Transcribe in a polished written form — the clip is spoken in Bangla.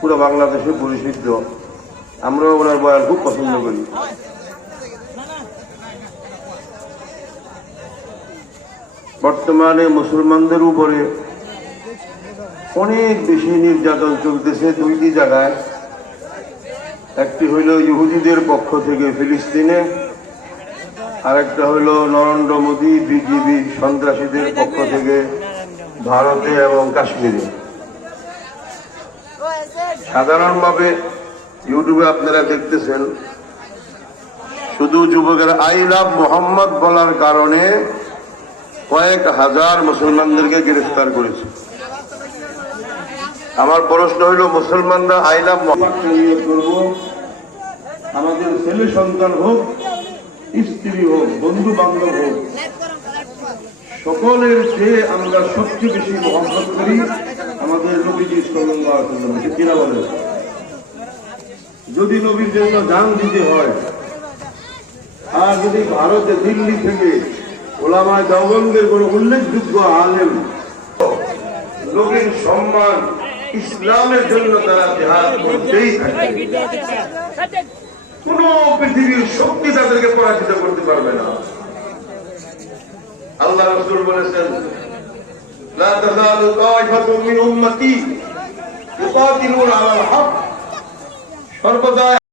পুরো বাংলাদেশে পরিচিত। আমরাও ওনার বয়ান খুব পছন্দ করি। বর্তমানে মুসলমানদের উপরে অনেক বেশি নির্যাতন চলতেছে দুইটি জায়গায়। একটি হইল ইহুদিদের পক্ষ থেকে ফিলিস্তিনে, আরেকটা হইল নরেন্দ্র মোদী বিজেপি সন্ত্রাসীদের পক্ষ থেকে ভারতে এবং কাশ্মীরে। সাধারণভাবে ইউটিউবে আপনারা দেখতেছেন, শুধু যুবকেরা আই লাভ মোহাম্মদ বলার কারণে কয়েক হাজার মুসলমানদেরকে গ্রেফতার করেছে। আমার প্রশ্ন হইল, মুসলমানরা আই লাভ মোহাম্মদ করব, আমাদের ছেলে সন্তান হোক, স্ত্রী হোক, বন্ধু বান্ধব হোক, সকলের চেয়ে আমরা সবচেয়ে বেশি মহব্বত করি আমাদের নবীজি সাল্লাল্লাহু আলাইহি ওয়াসাল্লাম। কিনা বলেন? যদি নবীর জন্য জান দিতে হয়, আর যদি ভারতে দিল্লি থেকে ওলামায়ে দেওবন্দের কোন উল্লেখযোগ্য আলেম নবীর সম্মান ইসলামের জন্য তারা জিহাদ করতেই থাকে, কোন পৃথিবীর শক্তি তাদেরকে পরাজিত করতে পারবে না। আল্লাহ রাসূল বলেছেন, লা তাযালু তাইফাতুম মিন উম্মতি ইউকাতিলুনা আলাল হক, সর্বদা